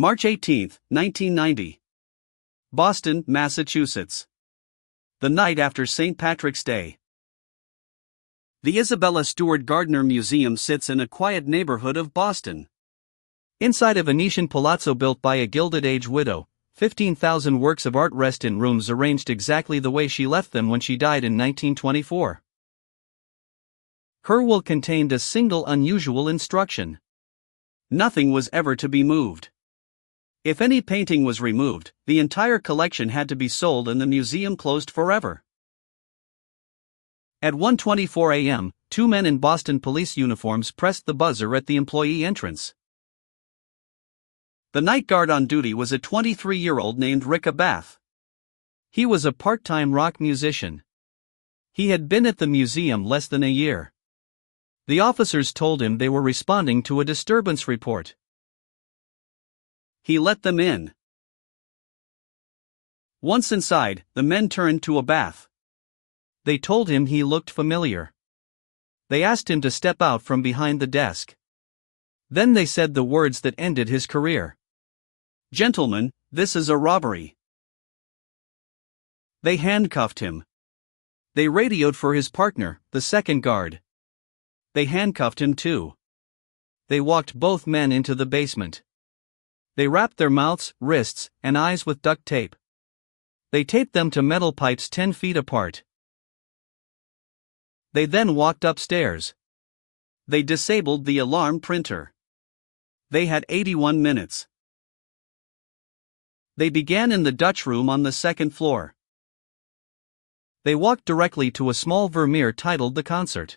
March 18, 1990. Boston, Massachusetts. The night after St. Patrick's Day. The Isabella Stewart Gardner Museum sits in a quiet neighborhood of Boston. Inside a Venetian palazzo built by a Gilded Age widow, 15,000 works of art rest in rooms arranged exactly the way she left them when she died in 1924. Her will contained a single unusual instruction. Nothing was ever to be moved. If any painting was removed, the entire collection had to be sold and the museum closed forever. At 1:24 a.m., two men in Boston police uniforms pressed the buzzer at the employee entrance. The night guard on duty was a 23-year-old named Rick Abath. He was a part-time rock musician. He had been at the museum less than a year. The officers told him they were responding to a disturbance report. He let them in. Once inside, the men turned to Abath. They told him he looked familiar. They asked him to step out from behind the desk. Then they said the words that ended his career. "Gentlemen, this is a robbery." They handcuffed him. They radioed for his partner, the second guard. They handcuffed him too. They walked both men into the basement. They wrapped their mouths, wrists, and eyes with duct tape. They taped them to metal pipes 10 feet apart. They then walked upstairs. They disabled the alarm printer. They had 81 minutes. They began in the Dutch room on the second floor. They walked directly to a small Vermeer titled The Concert.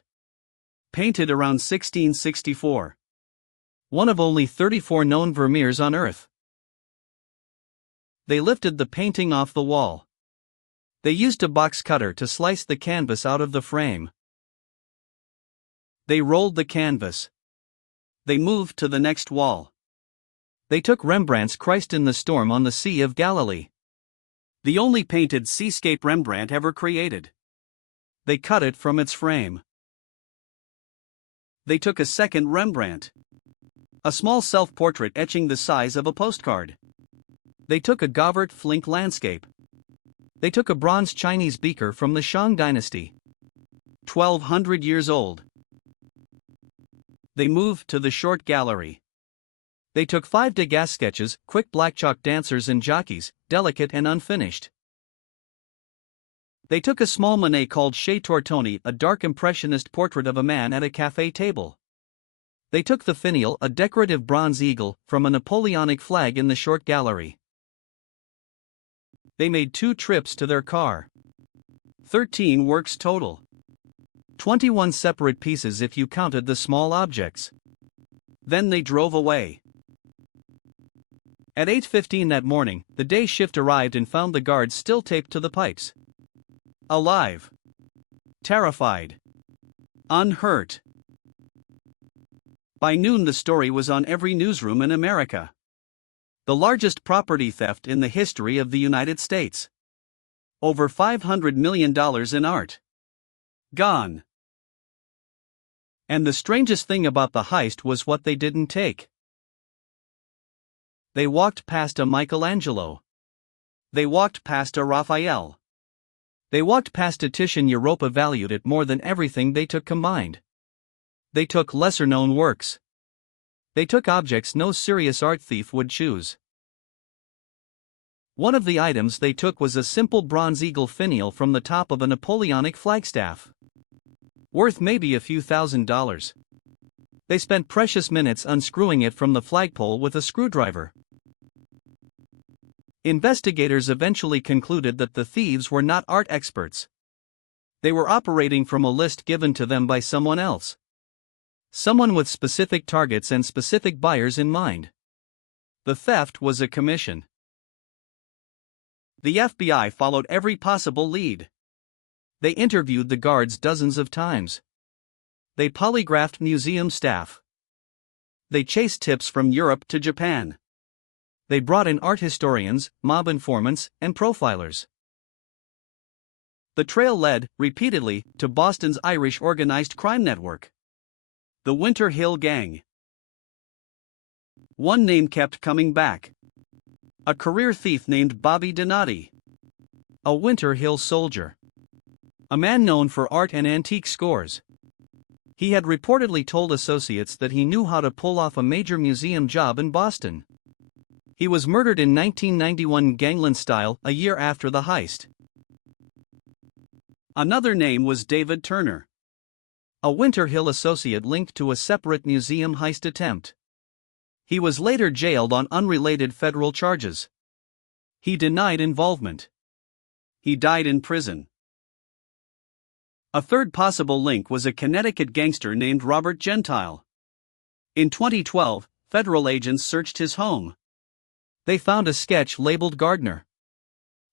Painted around 1664. One of only 34 known Vermeers on Earth. They lifted the painting off the wall. They used a box cutter to slice the canvas out of the frame. They rolled the canvas. They moved to the next wall. They took Rembrandt's Christ in the Storm on the Sea of Galilee. The only painted seascape Rembrandt ever created. They cut it from its frame. They took a second Rembrandt. A small self-portrait etching the size of a postcard. They took a Govert Flinck landscape. They took a bronze Chinese beaker from the Shang dynasty. 1200 years old. They moved to the short gallery. They took 5 Degas sketches, quick black chalk dancers and jockeys, delicate and unfinished. They took a small Monet called Chez Tortoni, a dark impressionist portrait of a man at a cafe table. They took the finial, a decorative bronze eagle, from a Napoleonic flag in the short gallery. They made 2 trips to their car. 13 works total. 21 separate pieces if you counted the small objects. Then they drove away. At 8:15 that morning, the day shift arrived and found the guards still taped to the pipes. Alive. Terrified. Unhurt. By noon the story was on every newsroom in America. The largest property theft in the history of the United States. Over $500 million in art. Gone. And the strangest thing about the heist was what they didn't take. They walked past a Michelangelo. They walked past a Raphael. They walked past a Titian Europa valued at more than everything they took combined. They took lesser-known works. They took objects no serious art thief would choose. One of the items they took was a simple bronze eagle finial from the top of a Napoleonic flagstaff. Worth maybe a few $1,000s. They spent precious minutes unscrewing it from the flagpole with a screwdriver. Investigators eventually concluded that the thieves were not art experts. They were operating from a list given to them by someone else. Someone with specific targets and specific buyers in mind. The theft was a commission. The FBI followed every possible lead. They interviewed the guards dozens of times. They polygraphed museum staff. They chased tips from Europe to Japan. They brought in art historians, mob informants, and profilers. The trail led, repeatedly, to Boston's Irish organized crime network. The Winter Hill Gang. One name kept coming back. A career thief named Bobby Donati. A Winter Hill soldier. A man known for art and antique scores. He had reportedly told associates that he knew how to pull off a major museum job in Boston. He was murdered in 1991 gangland style, a year after the heist. Another name was David Turner. A Winter Hill associate linked to a separate museum heist attempt. He was later jailed on unrelated federal charges. He denied involvement. He died in prison. A third possible link was a Connecticut gangster named Robert Gentile. In 2012, federal agents searched his home. They found a sketch labeled Gardner.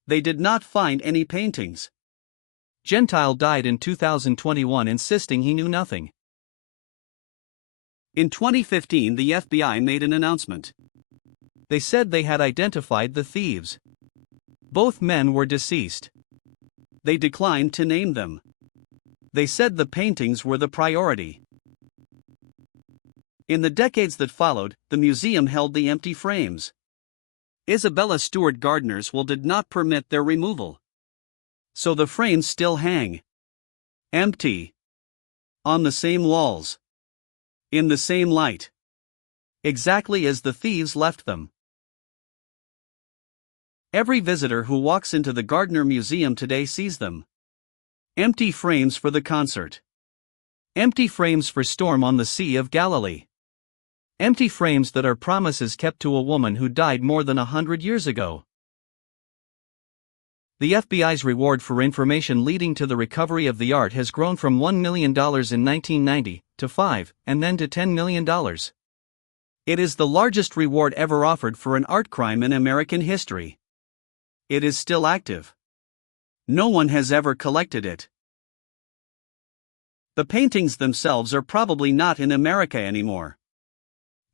They did not find any paintings. Gentile died in 2021, insisting he knew nothing. In 2015, the FBI made an announcement. They said they had identified the thieves. Both men were deceased. They declined to name them. They said the paintings were the priority. In the decades that followed, the museum held the empty frames. Isabella Stewart Gardner's will did not permit their removal. So the frames still hang. Empty. On the same walls. In the same light. Exactly as the thieves left them. Every visitor who walks into the Gardner Museum today sees them. Empty frames for the concert. Empty frames for Storm on the Sea of Galilee. Empty frames that are promises kept to a woman who died more than 100 years ago. The FBI's reward for information leading to the recovery of the art has grown from $1 million in 1990 to $5 and then to $10 million. It is the largest reward ever offered for an art crime in American history. It is still active. No one has ever collected it. The paintings themselves are probably not in America anymore.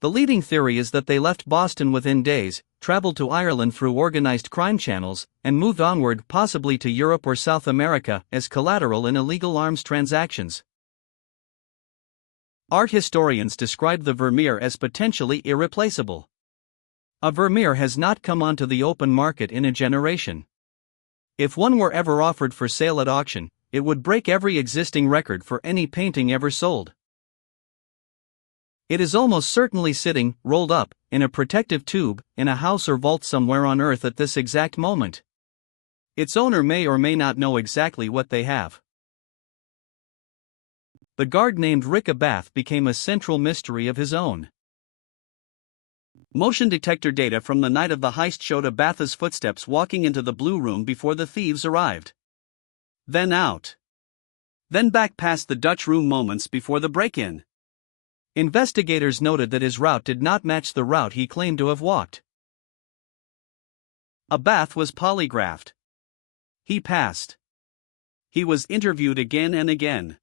The leading theory is that they left Boston within days, traveled to Ireland through organized crime channels, and moved onward, possibly to Europe or South America, as collateral in illegal arms transactions. Art historians describe the Vermeer as potentially irreplaceable. A Vermeer has not come onto the open market in a generation. If one were ever offered for sale at auction, it would break every existing record for any painting ever sold. It is almost certainly sitting, rolled up, in a protective tube, in a house or vault somewhere on Earth at this exact moment. Its owner may or may not know exactly what they have. The guard named Rick Abath became a central mystery of his own. Motion detector data from the night of the heist showed Abath's footsteps walking into the Blue Room before the thieves arrived. Then out. Then back past the Dutch Room moments before the break-in. Investigators noted that his route did not match the route he claimed to have walked. Abath was polygraphed. He passed. He was interviewed again and again.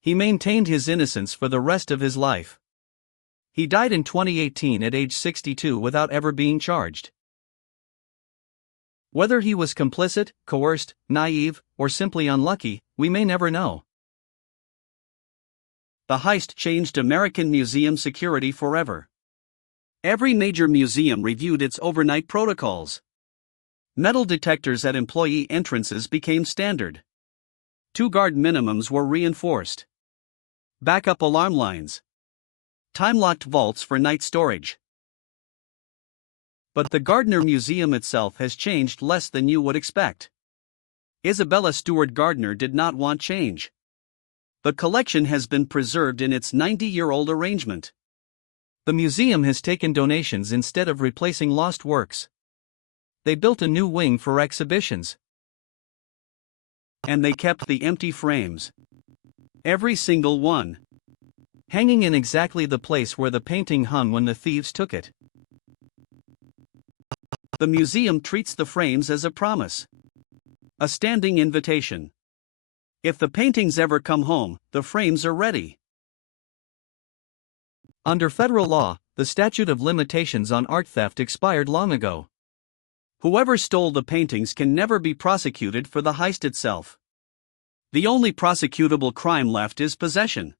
He maintained his innocence for the rest of his life. He died in 2018 at age 62 without ever being charged. Whether he was complicit, coerced, naive, or simply unlucky, we may never know. The heist changed American museum security forever. Every major museum reviewed its overnight protocols. Metal detectors at employee entrances became standard. 2 guard minimums were reinforced. Backup alarm lines. Time-locked vaults for night storage. But the Gardner Museum itself has changed less than you would expect. Isabella Stewart Gardner did not want change. The collection has been preserved in its 90-year-old arrangement. The museum has taken donations instead of replacing lost works. They built a new wing for exhibitions. And they kept the empty frames. Every single one. Hanging in exactly the place where the painting hung when the thieves took it. The museum treats the frames as a promise. A standing invitation. If the paintings ever come home, the frames are ready. Under federal law, the statute of limitations on art theft expired long ago. Whoever stole the paintings can never be prosecuted for the heist itself. The only prosecutable crime left is possession.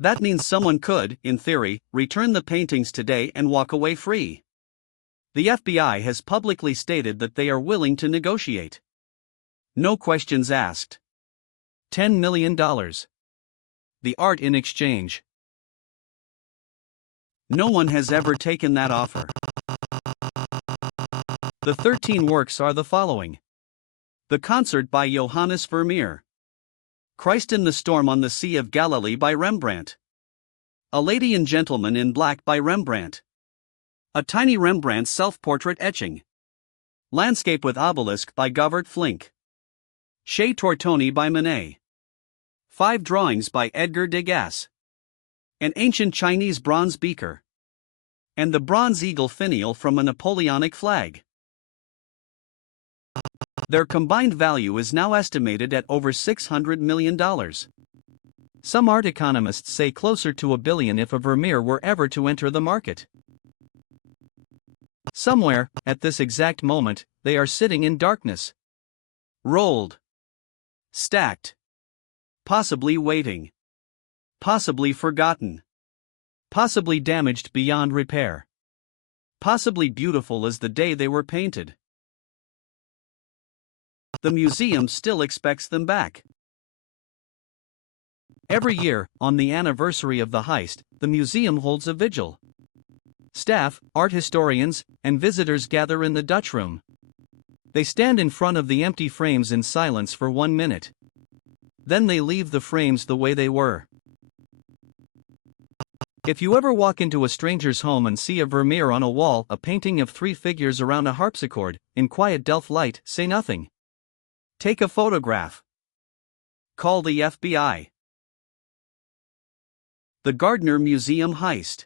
That means someone could, in theory, return the paintings today and walk away free. The FBI has publicly stated that they are willing to negotiate. No questions asked. $10 million. The art in exchange. No one has ever taken that offer. The 13 works are the following: The Concert by Johannes Vermeer. Christ in the Storm on the Sea of Galilee by Rembrandt. A Lady and Gentleman in Black by Rembrandt. A Tiny Rembrandt Self-Portrait Etching. Landscape with Obelisk by Govert Flinck. Chez Tortoni by Manet. 5 Drawings by Edgar Degas. An Ancient Chinese Bronze Beaker. And the Bronze Eagle Finial from a Napoleonic Flag. Their combined value is now estimated at over $600 million. Some art economists say closer to $1 billion if a Vermeer were ever to enter the market. Somewhere, at this exact moment, they are sitting in darkness. Rolled. Stacked. Possibly waiting. Possibly forgotten. Possibly damaged beyond repair. Possibly beautiful as the day they were painted. The museum still expects them back. Every year, on the anniversary of the heist, the museum holds a vigil. Staff, art historians, and visitors gather in the Dutch room. They stand in front of the empty frames in silence for 1 minute. Then they leave the frames the way they were. If you ever walk into a stranger's home and see a Vermeer on a wall, a painting of 3 figures around a harpsichord, in quiet Delft light, say nothing. Take a photograph. Call the FBI. The Gardner Museum Heist.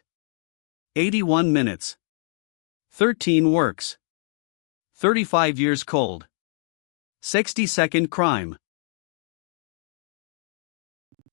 81 minutes. 13 works. 35 years cold. 60-second crime.